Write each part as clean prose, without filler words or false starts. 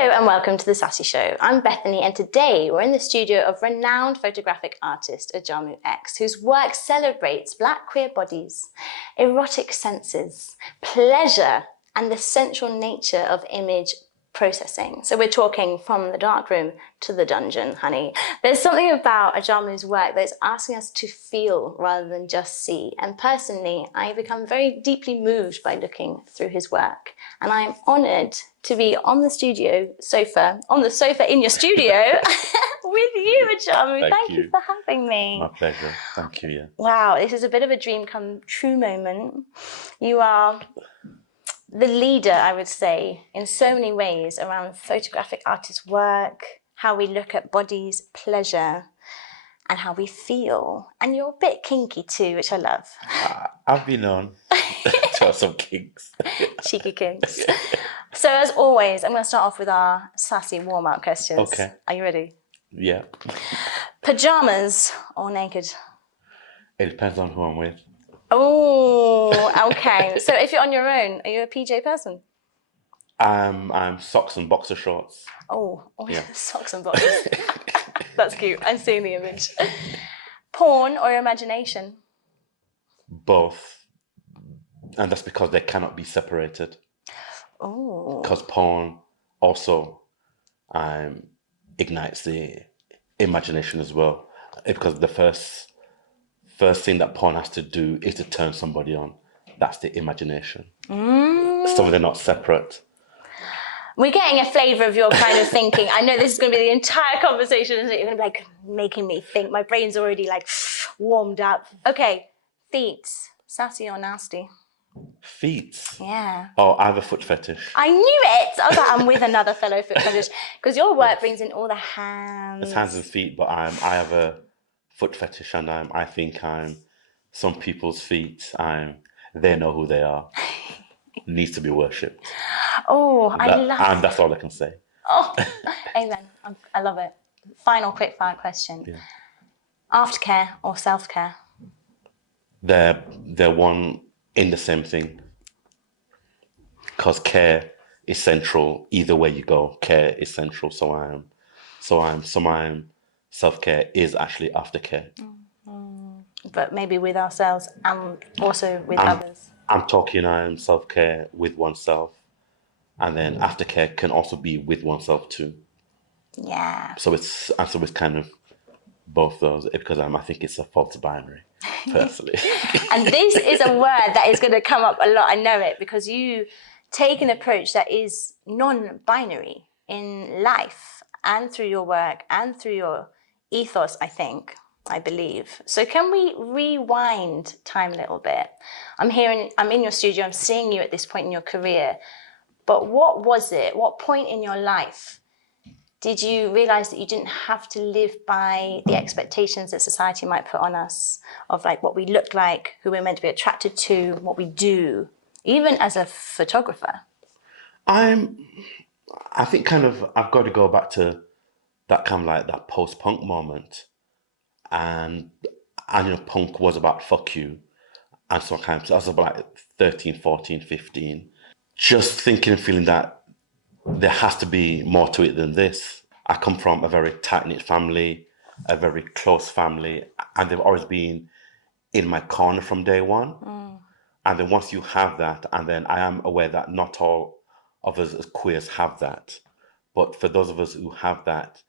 Hello and welcome to the Sassy Show. I'm Bethany and today we're in the studio of renowned photographic artist Ajamu X, whose work celebrates Black queer bodies, erotic senses, pleasure and the sensual nature of image processing. So we're talking from the darkroom to the dungeon, honey. There's something about Ajamu's work that's asking us to feel rather than just see. And personally, I become very deeply moved by looking through his work. And I'm honoured to be on the sofa in your studio with you, Ajamu. Thank you for having me. My pleasure. Thank you, yeah. Wow, this is a bit of a dream come true moment. You are the leader, I would say, in so many ways around photographic artists' work, how we look at bodies, pleasure, and how we feel. And you're a bit kinky too, which I love. I've been on to have some kinks. Cheeky kinks. So as always, I'm going to start off with our sassy warm-up questions. Okay. Are you ready? Yeah. Pajamas or naked? It depends on who I'm with. Oh, okay. So if you're on your own, are you a PJ person? I'm socks and boxer shorts. Oh, yeah. Socks and boxers. That's cute. I'm seeing the image. Porn or imagination? Both. And that's because they cannot be separated. Oh. Because porn also ignites the imagination as well. Because the first thing that porn has to do is to turn somebody on. That's the imagination. So they're not separate. We're getting a flavour of your kind of thinking. I know this is going to be the entire conversation, isn't it? You're going to be like making me think. My brain's already like warmed up. Okay, feet. Sassy or nasty? Feet? Yeah. Oh, I have a foot fetish. I knew it! I was like, I'm with another fellow foot fetish. Because your work brings in all the hands. It's hands and feet, but I have a foot fetish, and I think some people's feet. They know who they are. Needs to be worshipped. Oh, And that's all I can say. Oh, amen. I love it. Final quick fire question. Yeah. Aftercare or self-care? They're one in the same thing. Because care is central. Either way you go, care is central. So self-care is actually aftercare. But maybe with ourselves and also with others. I'm talking self-care with oneself, and then aftercare can also be with oneself too. Yeah. So it's kind of both those, because I think it's a false binary, personally. And this is a word that is going to come up a lot. I know it because you take an approach that is non-binary in life and through your work and through your ethos, I believe. So can we rewind time a little bit? I'm in your studio, I'm seeing you at this point in your career, but what was it? What point in your life did you realize that you didn't have to live by the expectations that society might put on us of like what we look like, who we're meant to be attracted to, what we do, even as a photographer? I think kind of I've got to go back to that kind of like that post-punk moment. And punk was about fuck you. And so I was about like 13, 14, 15. Just thinking and feeling that there has to be more to it than this. I come from a very tight-knit family, a very close family, and they've always been in my corner from day one. And then once you have that, and then I am aware that not all of us as queers have that. But for those of us who have that,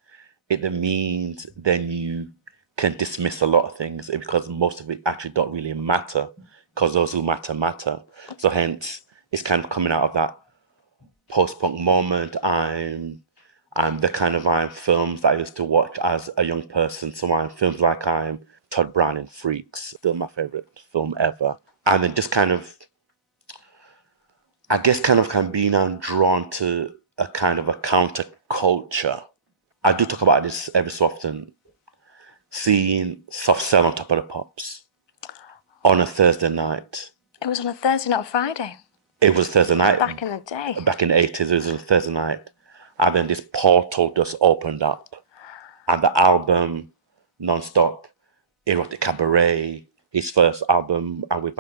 it then means then you can dismiss a lot of things because most of it actually don't really matter, because those who matter. So hence, it's kind of coming out of that post-punk moment. I'm the kind of films that I used to watch as a young person. So films like Todd Brown in Freaks, still my favorite film ever. And then just kind of being drawn to a kind of a counterculture. I do talk about this every so often. Seeing Soft Cell on Top of the Pops on a Thursday night. It was on a Thursday, not a Friday. It was Thursday night. Back in the day. Back in the 80s, it was on a Thursday night. And then this portal just opened up. And the album, Non-Stop, Erotic Cabaret, his first album, and with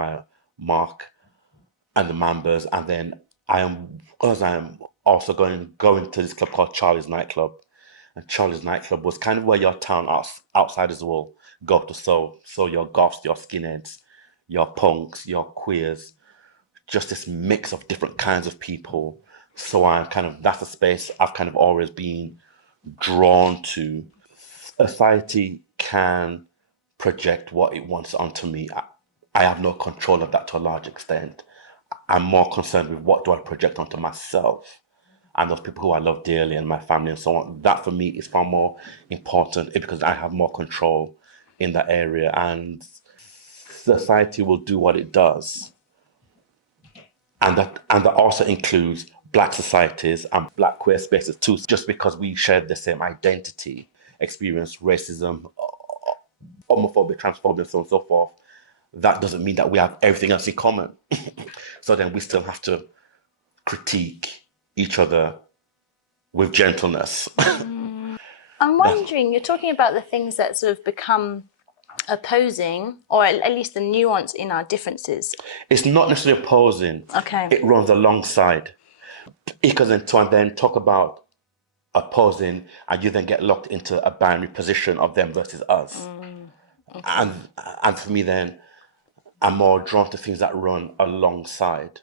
Mark and the Mambas. And then because I'm also going to this club called Charlie's Nightclub, and Charlie's Nightclub was kind of where your town outsiders will go to. So your goths, your skinheads, your punks, your queers, just this mix of different kinds of people. So that's a space I've kind of always been drawn to. Society can project what it wants onto me. I have no control of that to a large extent. I'm more concerned with what do I project onto myself and those people who I love dearly and my family and so on. That for me is far more important because I have more control in that area, and society will do what it does. And that also includes Black societies and Black queer spaces too. Just because we share the same identity, experience racism, homophobia, transphobia, so on and so forth, that doesn't mean that we have everything else in common. So then we still have to critique each other with gentleness. I'm wondering, you're talking about the things that sort of become opposing, or at least the nuance in our differences. It's not necessarily opposing. Okay. It runs alongside. Because then talk about opposing, and you then get locked into a binary position of them versus us. Okay. And for me then, I'm more drawn to things that run alongside.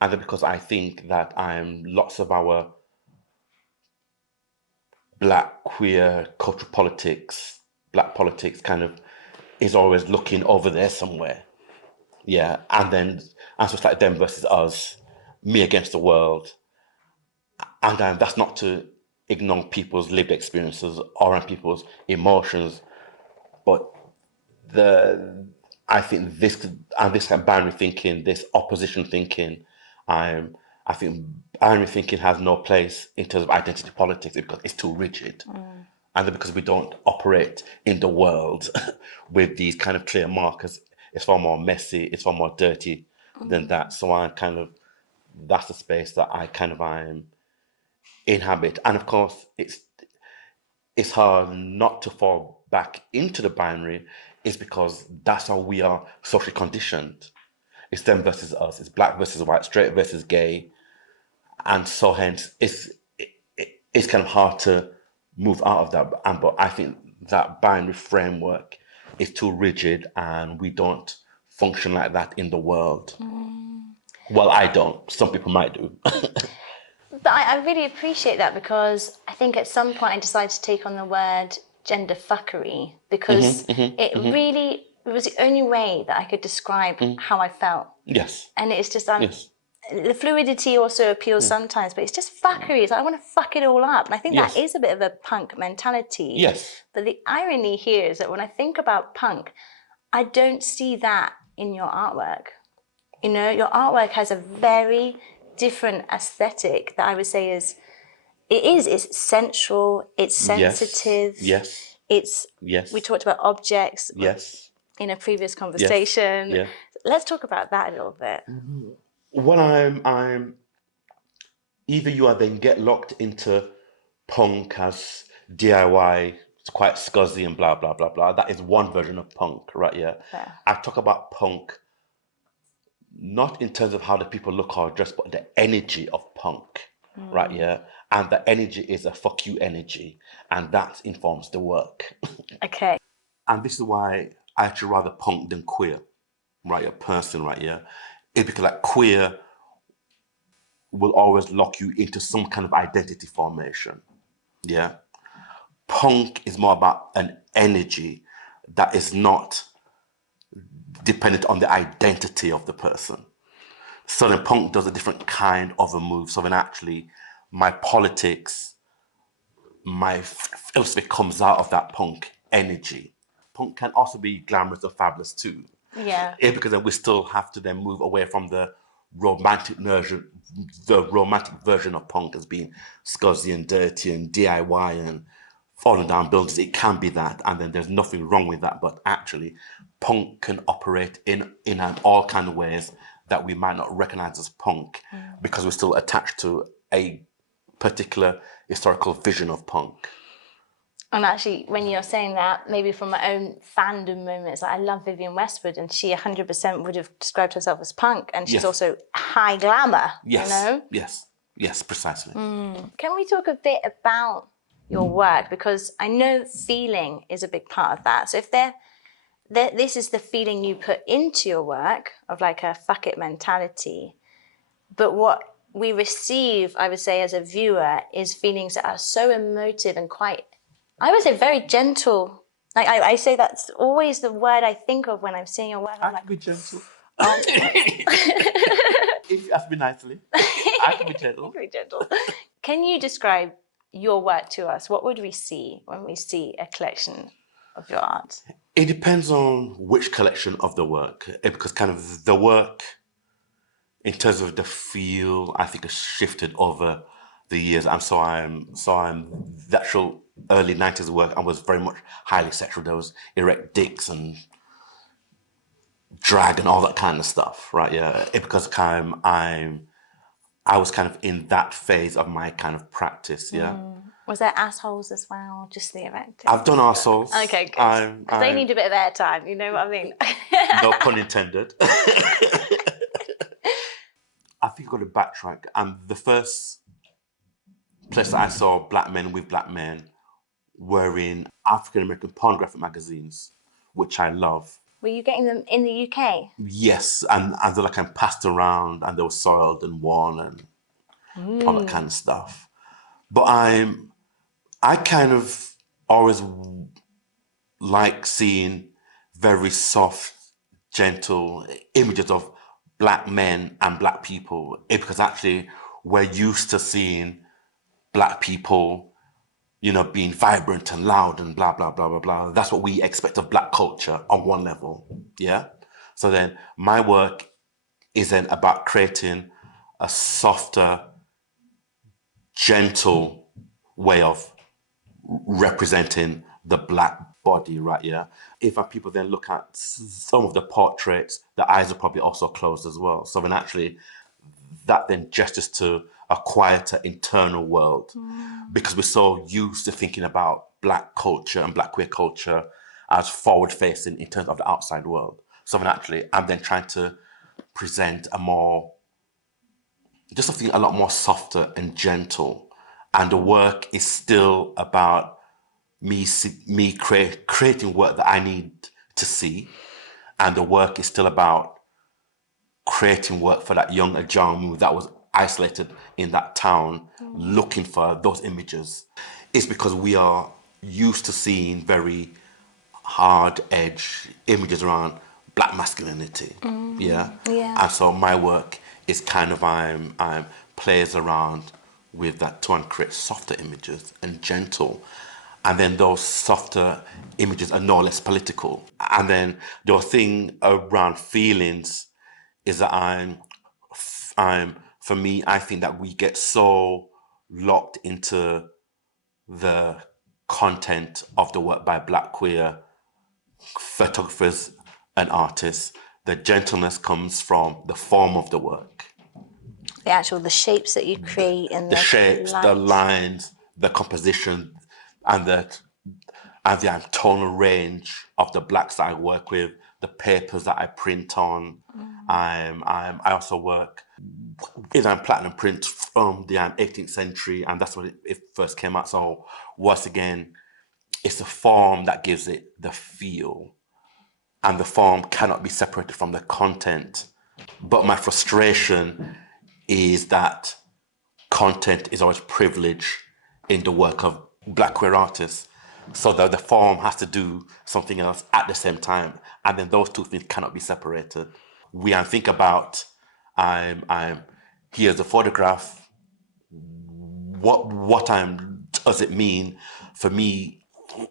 And then because I think that lots of our Black queer cultural politics, Black politics kind of is always looking over there somewhere. Yeah. And so it's like them versus us, me against the world. And that's not to ignore people's lived experiences or people's emotions, but I think this kind of binary thinking, this opposition thinking, I think binary thinking has no place in terms of identity politics because it's too rigid. And then because we don't operate in the world with these kind of clear markers, it's far more messy, it's far more dirty than that. So that's the space that I'm inhabit. And of course, it's hard not to fall back into the binary, is because that's how we are socially conditioned. It's them versus us. It's Black versus white, straight versus gay. And so hence, it's kind of hard to move out of that. But I think that binary framework is too rigid, and we don't function like that in the world. Well, I don't. Some people might do. But I really appreciate that, because I think at some point I decided to take on the word gender fuckery, because it was the only way that I could describe how I felt. Yes. And it's just, Yes. the fluidity also appeals sometimes, but it's just fuckery. It's like, I want to fuck it all up. And I think that is a bit of a punk mentality. Yes. But the irony here is that when I think about punk, I don't see that in your artwork. You know, your artwork has a very different aesthetic that I would say it's sensual, it's sensitive. Yes. We talked about objects in a previous conversation. Yeah. Let's talk about that a little bit. Well, I'm either you are then get locked into punk as DIY, it's quite scuzzy and blah blah blah blah. That is one version of punk, right? Yeah. I talk about punk not in terms of how the people look or dress, but the energy of punk, right? Yeah. And the energy is a fuck you energy, and that informs the work. Okay. And this is why I actually rather punk than queer, right? A person, right? Yeah. It's because like queer will always lock you into some kind of identity formation. Yeah. Punk is more about an energy that is not dependent on the identity of the person. So then punk does a different kind of a move. So then actually my politics, my philosophy comes out of that punk energy. Punk can also be glamorous or fabulous too. Yeah. Because then we still have to then move away from the romantic version of punk as being scuzzy and dirty and DIY and falling down buildings. It can be that, and then there's nothing wrong with that. But actually, punk can operate in all kind of ways that we might not recognize as punk, because we're still attached to a particular historical vision of punk. And actually, when you're saying that, maybe from my own fandom moments, like I love Vivienne Westwood, and she 100% would have described herself as punk, and she's also high glamour, yes. you know? Yes, precisely. Can we talk a bit about your work? Because I know feeling is a big part of that. So if this is the feeling you put into your work of like a fuck it mentality, but what we receive, I would say, as a viewer is feelings that are so emotive and quite, I would say, very gentle. Like I say that's always the word I think of when I'm seeing your work. I'm like, be gentle. If you ask me nicely, I can be gentle. Very gentle. Can you describe your work to us? What would we see when we see a collection of your art? It depends on which collection of the work, because kind of the work, in terms of the feel, I think has shifted over the years. I'm the actual early 90s work, I was very much highly sexual. There was erect dicks and drag and all that kind of stuff, right? Yeah, because kind of I was kind of in that phase of my kind of practice, yeah. Was there assholes as well? Just the erect? I've done assholes. Okay, good. Because they need a bit of airtime, you know what I mean? No pun intended. I think I've got to backtrack. And the first place that I saw black men with black men were in African American pornographic magazines, which I love. Were you getting them in the UK? Yes, and they're like passed around, and they were soiled and worn and all that kind of stuff. But I kind of always like seeing very soft, gentle images of black men and black people, because actually we're used to seeing black people, you know, being vibrant and loud and blah, blah, blah, blah, blah. That's what we expect of black culture on one level, yeah? So then my work is then about creating a softer, gentle way of representing the black body, right? Yeah. If our people then look at some of the portraits, the eyes are probably also closed as well. So then actually that then gestures to a quieter internal world, because we're so used to thinking about black culture and black queer culture as forward facing in terms of the outside world. So then actually I'm then trying to present just something a lot more softer and gentle. And the work is still about me creating work that I need to see. And the work is still about creating work for that young Ajamu that was isolated in that town, looking for those images. It's because we are used to seeing very hard edge images around black masculinity. Yeah. And so my work is kind of I'm plays around with that to create softer images and gentle. And then those softer images are no less political. And then the thing around feelings is that for me, I think that we get so locked into the content of the work by black queer photographers and artists. The gentleness comes from the form of the work. The shapes that you create and the shapes, the lines, the composition, and the tonal range of the blacks that I work with, the papers that I print on. I also work in platinum print from the 18th century, and that's when it first came out. So once again, it's the form that gives it the feel, and the form cannot be separated from the content. But my frustration is that content is always privilege in the work of black queer artists. So that the form has to do something else at the same time. And then those two things cannot be separated. We think about, here's a photograph. What does it mean? For me,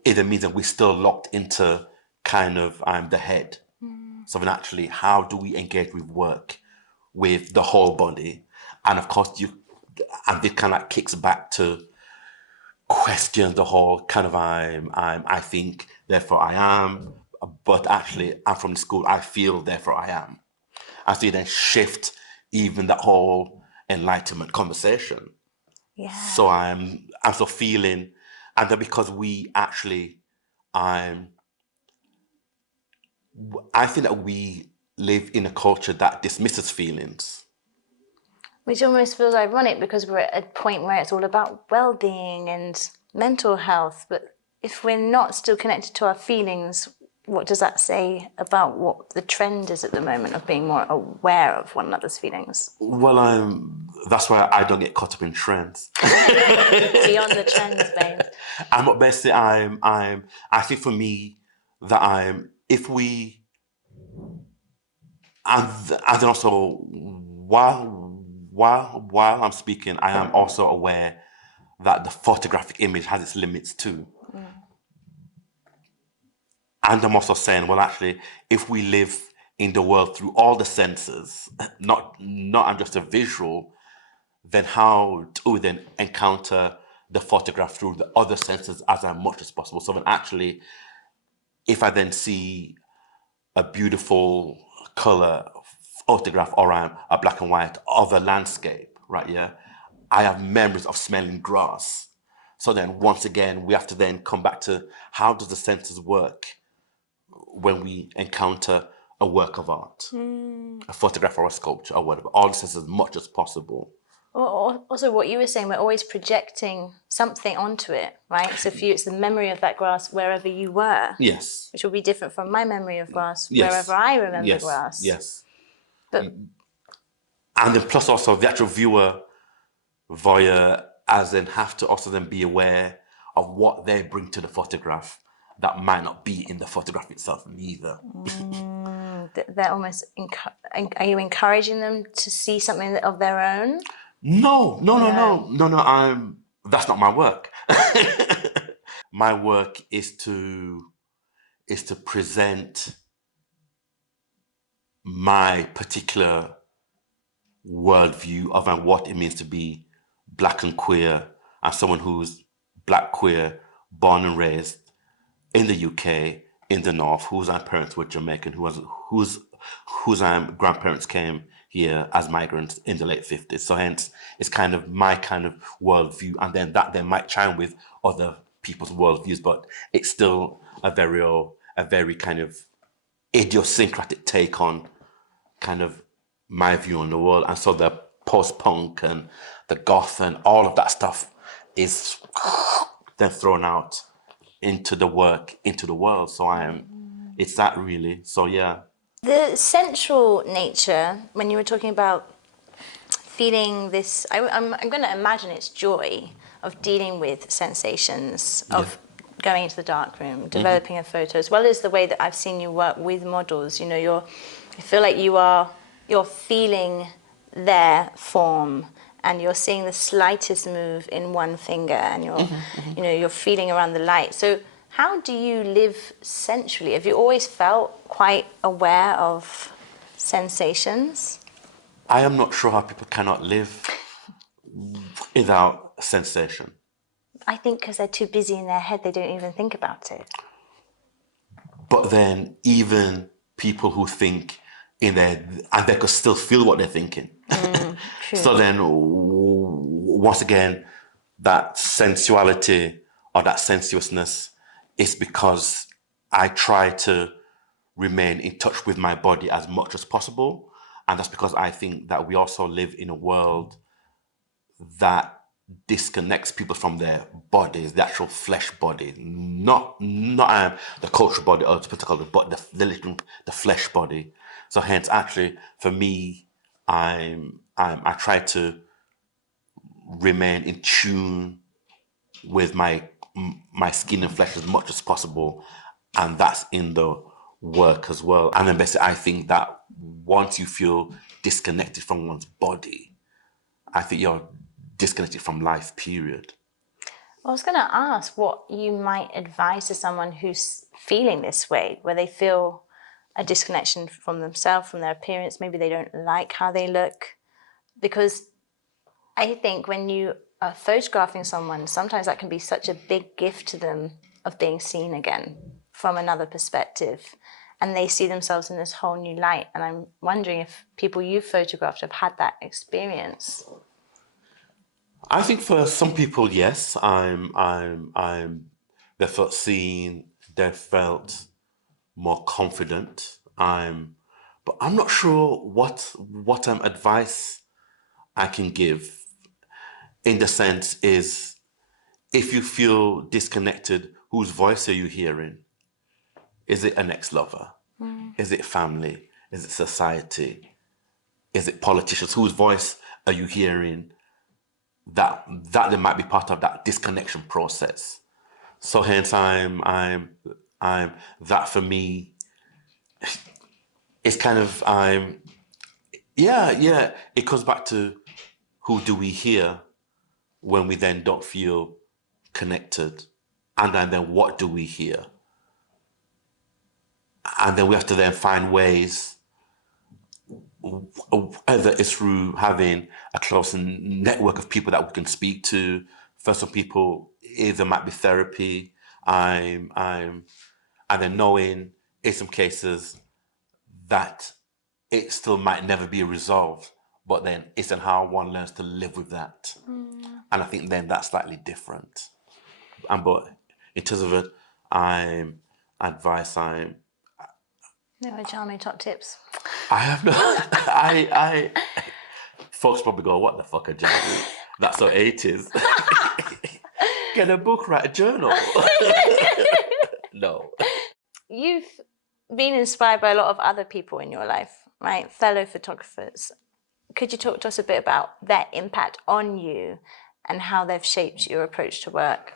it means that we're still locked into kind of the head. So then actually, how do we engage with work with the whole body? And of course, and this kind of kicks back to question the whole kind of I think, therefore I am, but actually I'm from the school, I feel, therefore I am. And so you then shift even that whole enlightenment conversation. Yeah. So I'm so feeling And then because we actually, I think that we live in a culture that dismisses feelings. Which almost feels ironic because we're at a point where it's all about well-being and mental health. But if we're not still connected to our feelings, what does that say about what the trend is at the moment of being more aware of one another's feelings? Well, that's why I don't get caught up in trends. Beyond the trends, babe. I'm not basically. I think for me that if we, and then also while I'm speaking, I am also aware that the photographic image has its limits too. And I'm also saying, well, actually, if we live in the world through all the senses, not just a visual, then how do we then encounter the photograph through the other senses as much as possible? So then actually, if I then see a beautiful color photograph or a black and white of a landscape, right? Yeah, I have memories of smelling grass. So then once again, we have to then come back to how does the senses work when we encounter a work of art, a photograph or a sculpture or whatever, all the senses as much as possible. Also, what you were saying, we're always projecting something onto it, right? So for you, it's the memory of that grass wherever you were. Yes. Which will be different from my memory of grass Yes. wherever I remember Yes. grass. Yes. But and then plus also the actual viewer, voyeur, as then have to also then be aware of what they bring to the photograph that might not be in the photograph itself neither. They're almost, are you encouraging them to see something of their own? No. That's not my work. My work is to present my particular worldview of what it means to be black and queer, and someone who's black, queer, born and raised in the UK, in the North, whose parents were Jamaican, whose grandparents came here as migrants in the late 50s. So hence, it's kind of my kind of worldview, and then that then might chime with other people's worldviews, but it's still a very kind of idiosyncratic take on kind of my view on the world. And so the post-punk and the goth and all of that stuff is then thrown out into the work, into the world. So it's that really. So yeah. The sensual nature, when you were talking about feeling this, I'm going to imagine it's joy of dealing with sensations, of going into the darkroom, developing a photo, as well as the way that I've seen you work with models. You know, I feel like you're feeling their form, and you're seeing the slightest move in one finger, and you're feeling around the light. So how do you live sensually? Have you always felt quite aware of sensations? I am not sure how people cannot live without sensation. I think because they're too busy in their head, they don't even think about it. But then even people who think in their, and they could still feel what they're thinking. So then once again, that sensuality or that sensuousness is because I try to remain in touch with my body as much as possible. And that's because I think that we also live in a world that disconnects people from their bodies, the actual flesh body, not the cultural body or particularly, but the flesh body. So hence, actually, for me, I try to remain in tune with my skin and flesh as much as possible, and that's in the work as well. And then basically, I think that once you feel disconnected from one's body, I think you're disconnected from life, period. I was going to ask what you might advise to someone who's feeling this way, where they feel a disconnection from themselves, from their appearance. Maybe they don't like how they look. Because I think when you are photographing someone, sometimes that can be such a big gift to them of being seen again from another perspective. And they see themselves in this whole new light. And I'm wondering if people you've photographed have had that experience. I think for some people, yes, they felt seen, they felt more confident. But I'm not sure what advice I can give. In the sense is, if you feel disconnected, whose voice are you hearing? Is it an ex-lover? Is it family? Is it society? Is it politicians? Whose voice are you hearing? That they might be part of that disconnection process. So hence I'm that for me it's kind of yeah, it comes back to who do we hear when we then don't feel connected, and then what do we hear? And then we have to then find ways, whether it's through having a close network of people that we can speak to. For some people, either might be therapy, and then knowing in some cases that it still might never be resolved, but then it's in how one learns to live with that. And I think then that's slightly different. But in terms of it, I'm advice. No Ajamu top tips. I have no. I. Folks probably go, "What the fuck, Ajamu? That's so 80s." Get a book, write a journal. No. You've been inspired by a lot of other people in your life, right? Fellow photographers. Could you talk to us a bit about their impact on you and how they've shaped your approach to work?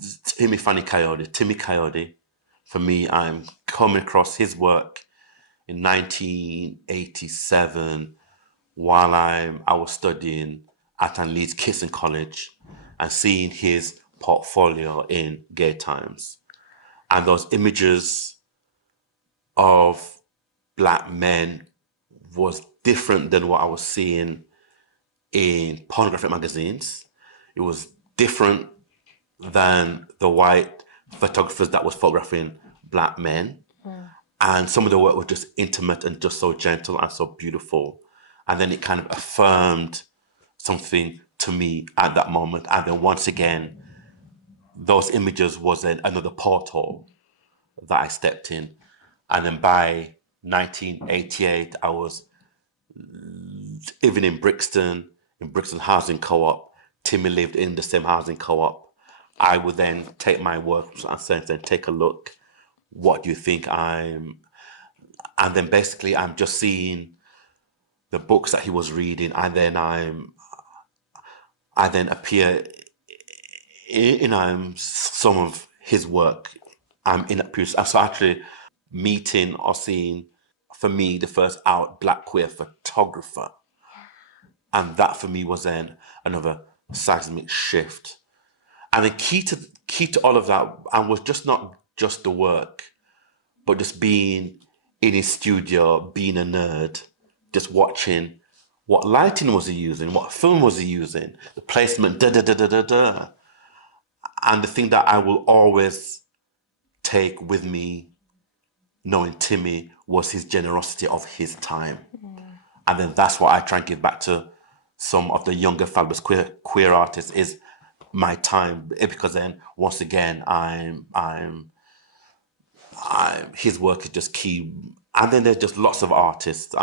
Rotimi Fani-Kayode. For me, I'm coming across his work in 1987 while I was studying at Leeds Kingston College and seeing his portfolio in Gay Times. And those images of black men was different than what I was seeing in pornographic magazines. It was different than the white photographers that was photographing black men. And some of the work was just intimate and just so gentle and so beautiful. And then it kind of affirmed something to me at that moment. And then once again, those images was another portal that I stepped in. And then by 1988, I was living in Brixton Housing Co-op. Timmy lived in the same housing co-op. I would then take my work and then take a look. What do you think and then basically I'm just seeing the books that he was reading, and then I then appear in some of his work. I'm in that period. So actually meeting or seeing, for me, the first out black queer photographer. And that for me was then another seismic shift. And the key to all of that, and was just not just the work, but just being in his studio, being a nerd, just watching what lighting was he using, what film was he using, the placement, da da da da da da. And the thing that I will always take with me, knowing Timmy, was his generosity of his time. And then that's what I try and give back to some of the younger fabulous queer artists, is my time, because then once again I'm his work is just key. And then there's just lots of artists,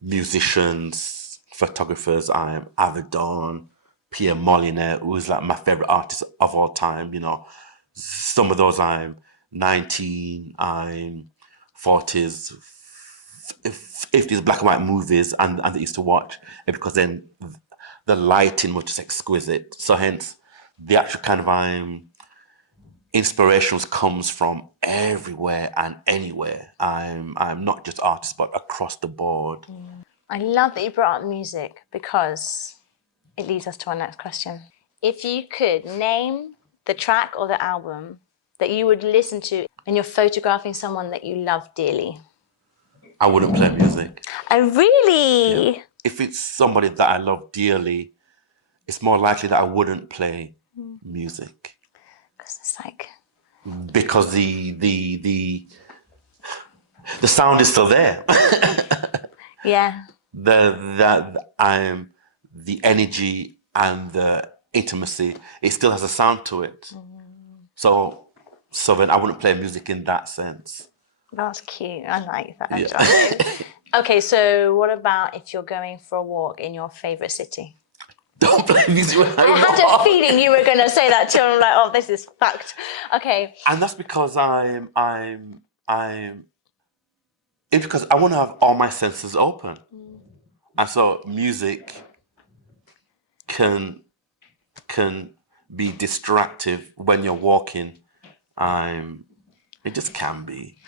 musicians, photographers, Avedon, Pierre Molyneux, who's like my favorite artist of all time. Some of those 40s, 50s black and white movies and they used to watch, because then the lighting was just exquisite. So hence the actual kind of inspirations comes from everywhere and anywhere. I'm not just artists, but across the board. I love that you brought up music, because it leads us to our next question. If you could name the track or the album that you would listen to when you're photographing someone that you love dearly. I wouldn't play music. Really? Yeah. If it's somebody that I love dearly, it's more likely that I wouldn't play music. Because it's like... Because the sound is still there. Yeah. The energy and the intimacy, it still has a sound to it. So then I wouldn't play music in that sense. That's cute. I like that. Yeah. Okay, so what about if you're going for a walk in your favourite city? Don't play music when I had a feeling you were going to say that too. I'm like, oh, this is fact. Okay. And that's because it's because I want to have all my senses open. And so music can be distractive when you're walking. It just can be.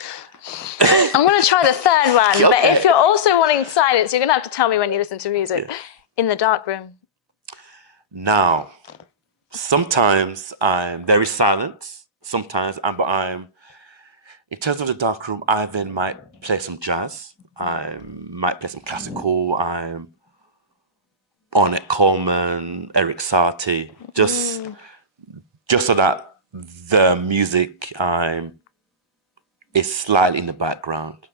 I'm going to try the third one, Okay. but if you're also wanting silence, you're going to have to tell me when you listen to music. Yeah. In the darkroom. Now, sometimes there is silence. Sometimes, but in terms of the darkroom, I then might play some jazz. I might play some classical. I'm Ornette Coleman, Eric Satie, just so that the music is slightly in the background,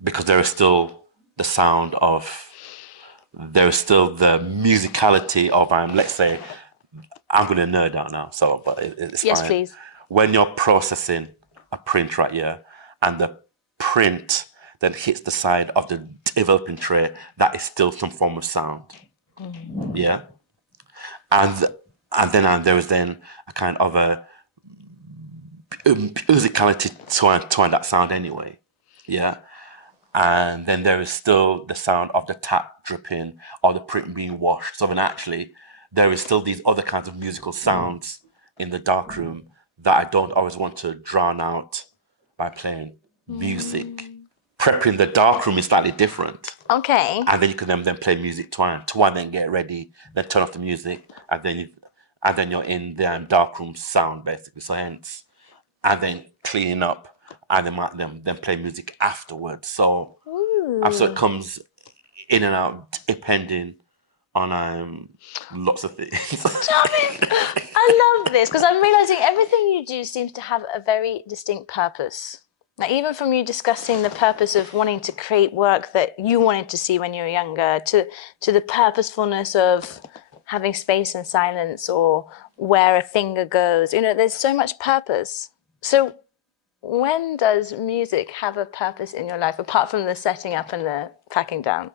because there is still the sound of, there is still the musicality of, let's say, I'm going to nerd out now, so, but it's Yes, fine. please. When you're processing a print right here, and the print then hits the side of the developing tray, that is still some form of sound. Yeah. And then there is then a kind of a musicality to that sound anyway. Yeah. And then there is still the sound of the tap dripping or the print being washed. So then actually there is still these other kinds of musical sounds in the darkroom that I don't always want to drown out by playing music. Prepping the darkroom is slightly different. Okay. And then you can then play music to then get ready, then turn off the music, and then you're in the darkroom sound basically. So hence, and then cleaning up, and then play music afterwards. So so it comes in and out depending on lots of things. Stop it! I love this because I'm realising everything you do seems to have a very distinct purpose. Now, even from you discussing the purpose of wanting to create work that you wanted to see when you were younger, to the purposefulness of having space and silence, or where a finger goes, there's so much purpose. So when does music have a purpose in your life, apart from the setting up and the packing down?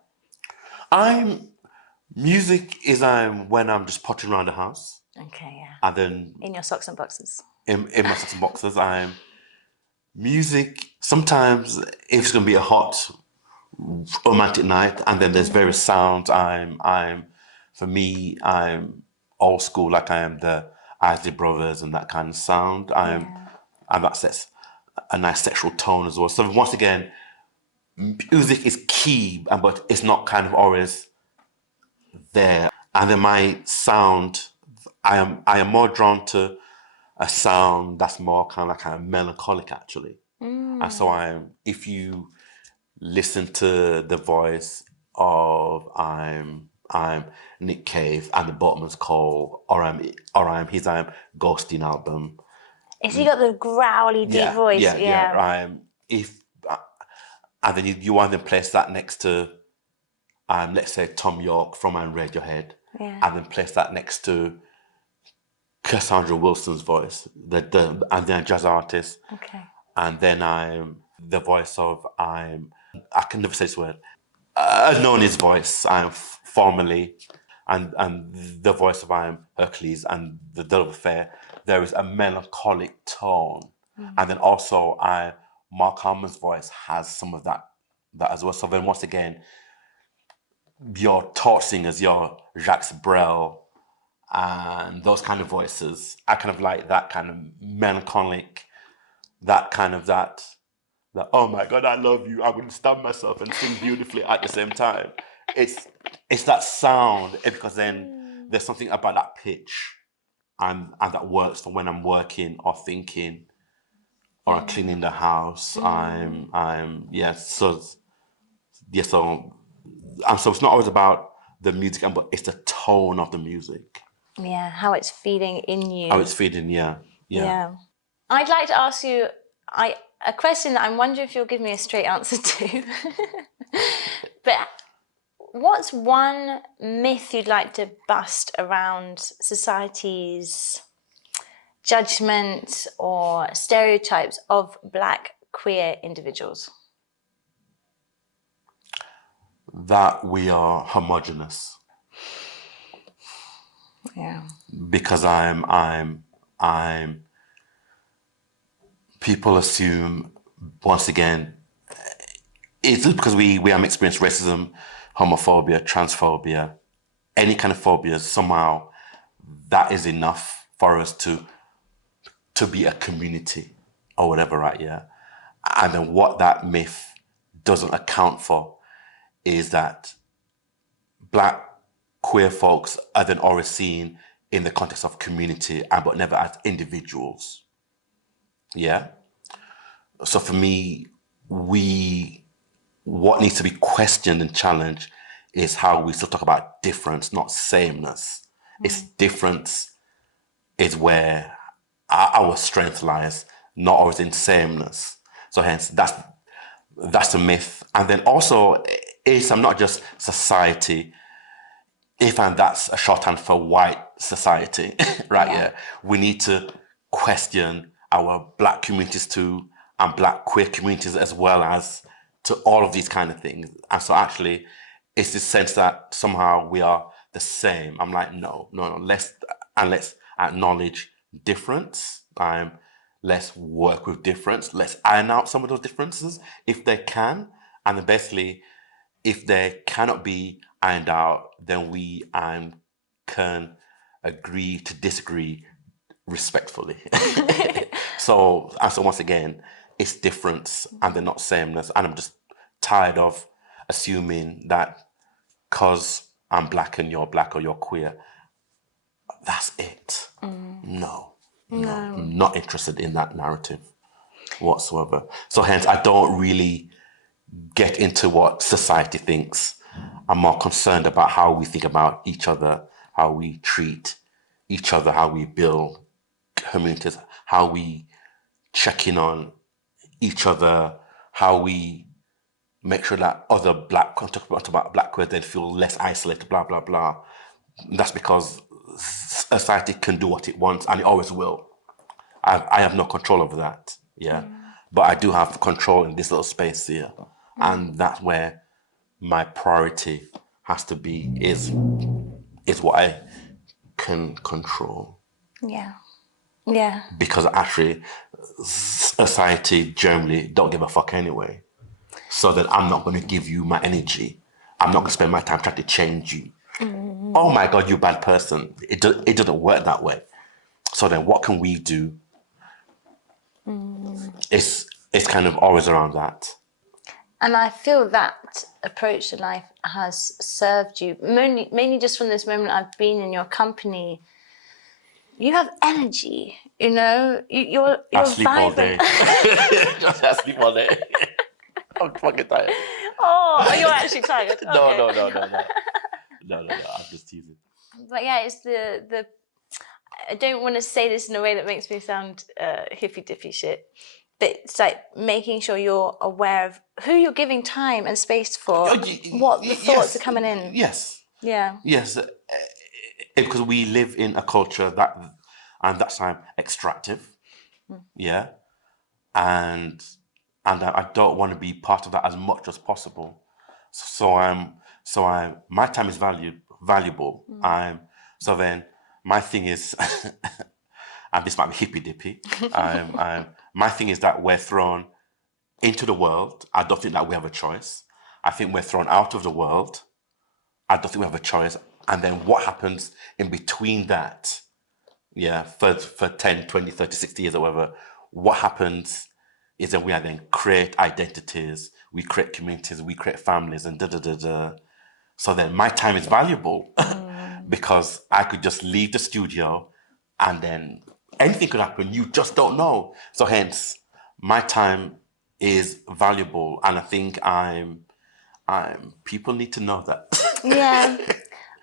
Music is when I'm just pottering around the house. Okay, yeah. And then in your socks and boxes. In my socks and boxes, music. Sometimes if it's gonna be a hot romantic night, and then there's various sounds. For me, I'm old school, like I am the Isley Brothers and that kind of sound. And that sets a nice sexual tone as well. So once again, music is key, but it's not kind of always there. And then my sound, I am more drawn to a sound that's more kind of melancholic actually. And so if you listen to the voice of Nick Cave and the Bottomless Call, or his Ghosting album. Has he got the growly deep voice? Yeah. And then you want to place that next to let's say Tom York from Radiohead, and then place that next to Cassandra Wilson's voice, and then jazz artist. Okay. And then the voice of I can never say this word. Noni's voice, formerly, and the voice of Hercules and the Love Affair. There is a melancholic tone, and then also Mark Harmon's voice has some of that as well. So then once again, your torch singers, your Jacques Brel, and those kind of voices, I kind of like that kind of melancholic, that oh my God, I love you, I'm going to stab myself and sing beautifully at the same time. It's that sound, because then there's something about that pitch and that works for when I'm working or thinking or cleaning the house. So it's not always about the music, but it's the tone of the music. Yeah, how it's feeding in you. How it's feeding, yeah. I'd like to ask you a question that I'm wondering if you'll give me a straight answer to. But what's one myth you'd like to bust around society's judgment or stereotypes of Black queer individuals? That we are homogenous. Yeah. Because people assume, once again, it's because we have experienced racism, homophobia, transphobia, any kind of phobias, somehow that is enough for us to be a community or whatever, right? Yeah. And then what that myth doesn't account for is that Black queer folks are then always seen in the context of community, but never as individuals. Yeah. So for me, what needs to be questioned and challenged is how we still talk about difference, not sameness. It's difference is where our strength lies, not always in sameness. So hence that's the myth. And then also is not just society, and that's a shorthand for white society, right? Yeah. We need to question our Black communities too, and Black queer communities, as well as to all of these kind of things. And so actually, it's this sense that somehow we are the same. I'm like, no. Let's acknowledge difference. Let's work with difference. Let's iron out some of those differences if they can. And then basically, if they cannot be ironed out, then we can agree to disagree respectfully. So once again, it's difference and they're not sameness. And I'm just tired of assuming that because I'm Black and you're Black or you're queer, that's it. No, I'm not interested in that narrative whatsoever. So hence, I don't really get into what society thinks. I'm more concerned about how we think about each other, how we treat each other, how we build communities, how we check in on each other, how we make sure that other Black queers then feel less isolated, blah, blah, blah. That's because society can do what it wants and it always will. I have no control over that, yeah. But I do have control in this little space here. And that's where my priority has to be, is what I can control. Yeah. Yeah. Because actually, society generally don't give a fuck anyway. So that I'm not going to give you my energy. I'm not going to spend my time trying to change you. Oh my God, you bad person. It doesn't work that way. So then what can we do? It's kind of always around that. And I feel that approach to life has served you, mainly just from this moment I've been in your company. You have energy, you know. You're I sleep vibrant. all day. Just I sleep all day. I'm fucking tired. Oh, you're actually tired. No. Okay. No, I'm just teasing. But yeah, it's the. I don't want to say this in a way that makes me sound hippy dippy shit, but it's like making sure you're aware of who you're giving time and space for, what the thoughts are coming in. Yes. Yeah. Yes, because we live in a culture that's extractive. Yeah, and I don't want to be part of that as much as possible. So my time is valuable. So then my thing is, and this might be hippy dippy. My thing is that we're thrown into the world. I don't think that we have a choice. I think we're thrown out of the world. I don't think we have a choice. And then what happens in between that? Yeah, for 10, 20, 30, 60 years or whatever, what happens is that we then create identities, we create communities, we create families, and da-da-da-da. So then my time is valuable because I could just leave the studio and then anything could happen. You just don't know. So hence, my time is valuable. And I think people need to know that. Yeah.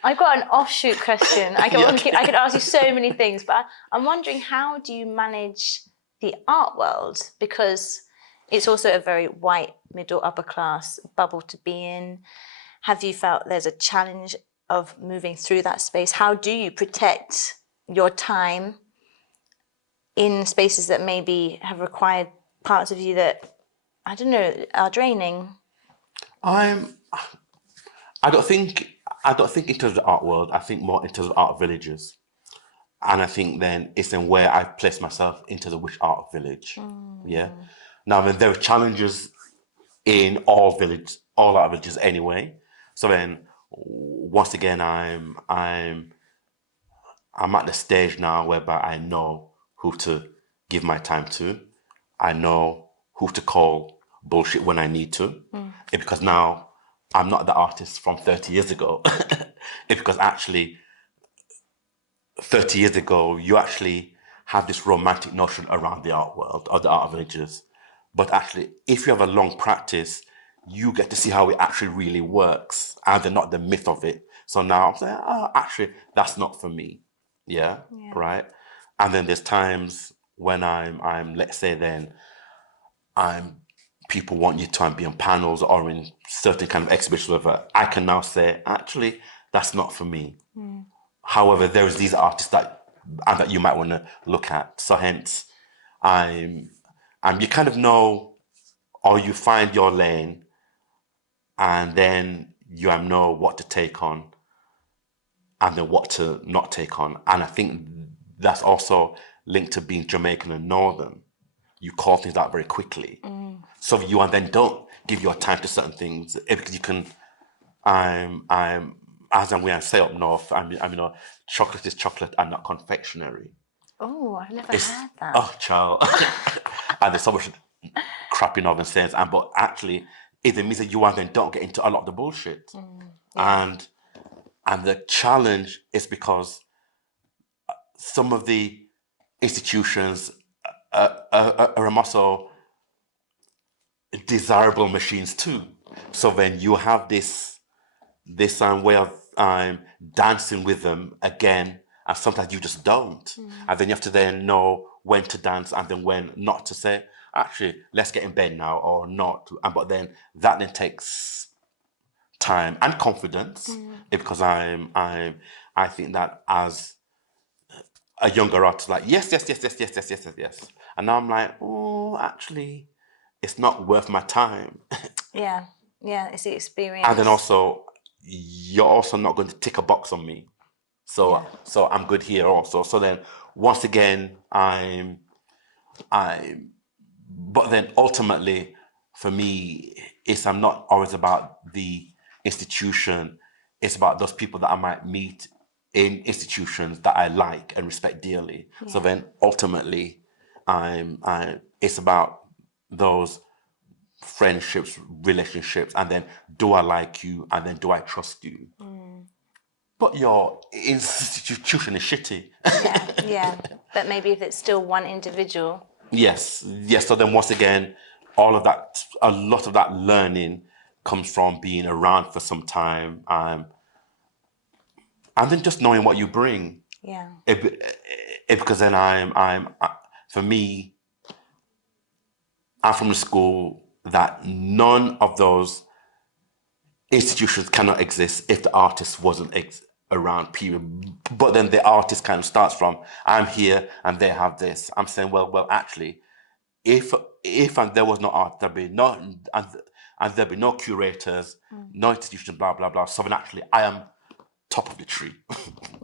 I've got an offshoot question. I could ask you so many things, but I'm wondering, how do you manage the art world? Because it's also a very white, middle, upper class bubble to be in. have you felt there's a challenge of moving through that space? How do you protect your time in spaces that maybe have required parts of you that, I don't know, are draining? I don't think in terms of the art world. I think more in terms of art villages, and I think then it's in where I place myself into the which art village. Yeah. Now then, there are challenges in all art villages anyway. So then, once again, I'm at the stage now whereby I know who to give my time to. I know who to call bullshit when I need to. It's because now I'm not the artist from 30 years ago. It's because actually 30 years ago, you actually have this romantic notion around the art world or the art villages. But actually, if you have a long practice, you get to see how it actually really works and they're not the myth of it. So now I'm saying, oh, actually, that's not for me. Yeah. Right. And then there's times when I'm let's say then people want you to be on panels or in certain kind of exhibitions, whatever. I can now say, actually, that's not for me. However, there's these artists that you might want to look at. So hence, you kind of know, or you find your lane, and then you know what to take on, and then what to not take on. And I think that's also linked to being Jamaican and Northern. You call things out very quickly, so you and then don't give your time to certain things because you can. As I'm going to say up north, chocolate is chocolate and not confectionery. Oh, I've never heard that. Oh, child. And there's so much crap in Northern sayings, but actually, it means that you and then don't get into a lot of the bullshit. And the challenge is because some of the institutions are also desirable machines too. So then you have this way of dancing with them again, and sometimes you just don't. And then you have to then know when to dance and then when not to say, actually, let's get in bed now or not. But then that then takes time and confidence because I think that as a younger artist, like yes. And now I'm like, oh, actually, it's not worth my time. Yeah, it's the experience. And then also, you're also not going to tick a box on me. So I'm good here also. So then once again, but then ultimately for me, I'm not always about the institution. It's about those people that I might meet in institutions that I like and respect dearly. Yeah. So then ultimately, it's about those friendships, relationships, and then do I like you, and then do I trust you? But your institution is shitty. Yeah. But maybe if it's still one individual. Yes. So then once again, a lot of that learning comes from being around for some time, and then just knowing what you bring. Yeah. Because then for me, I'm from the school that none of those institutions cannot exist if the artist wasn't around, period. But then the artist kind of starts from, I'm here and they have this. I'm saying, well, actually, if there was no art, there'd be no curators, no institution, blah, blah, blah. So then actually, I am top of the tree.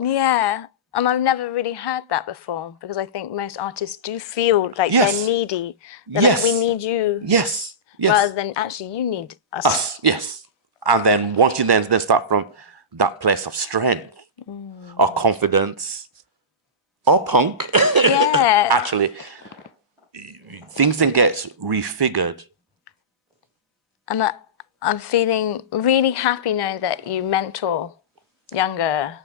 Yeah. And I've never really heard that before because I think most artists do feel like they're needy. They're like, we need you. Yes. Rather than actually, you need us. Yes. And then once you then start from that place of strength or confidence or punk, actually, things then get refigured. And I'm feeling really happy knowing that you mentor younger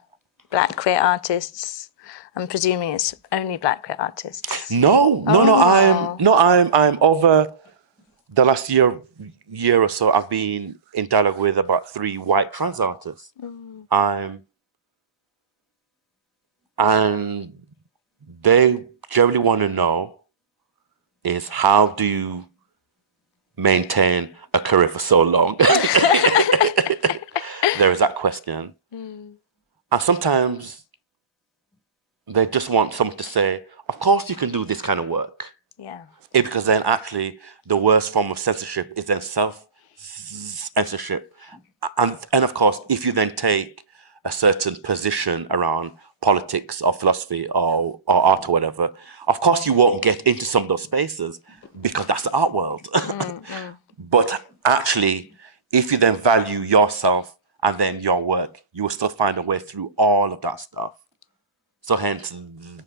Black queer artists. I'm presuming it's only Black queer artists. No. I'm over the last year or so. I've been in dialogue with about 3 white trans artists. And they generally want to know is how do you maintain a career for so long? there is that question. And sometimes they just want someone to say, of course you can do this kind of work. Yeah. Because then actually the worst form of censorship is then self-censorship. And of course, if you then take a certain position around politics or philosophy or art or whatever, of course you won't get into some of those spaces because that's the art world. But actually, if you then value yourself and then your work, you will still find a way through all of that stuff. So hence,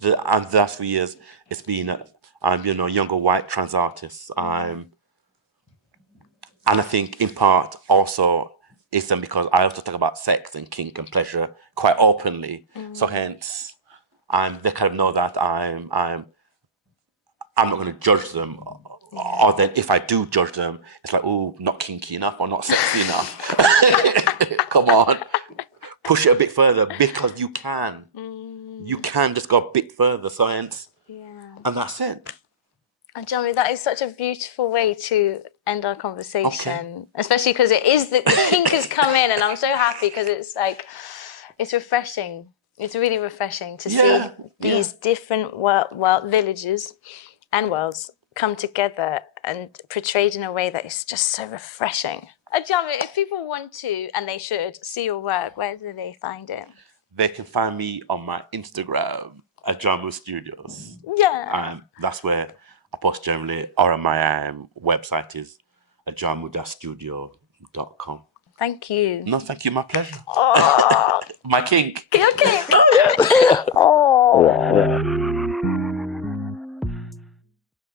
the last few years, it's been, I'm younger white trans artist. And I think in part also it's then because I also talk about sex and kink and pleasure quite openly. So hence, they kind of know that I'm not going to judge them. Or then if I do judge them, it's like, oh, not kinky enough or not sexy enough. Come on. Push it a bit further because you can. You can just go a bit further. So hence, and that's it. And Ajamu, that is such a beautiful way to end our conversation, especially because it is the kink has come in, and I'm so happy because it's like, it's refreshing. It's really refreshing to see these different villages and worlds come together and portrayed in a way that is just so refreshing. Ajamu, if people want to, and they should, see your work, where do they find it? They can find me on my Instagram, Ajamu Studios. Yeah. That's where I post generally, or on my website is ajamu-studio.com. Thank you. No, thank you. My pleasure. Oh. My kink. Your kink. Oh.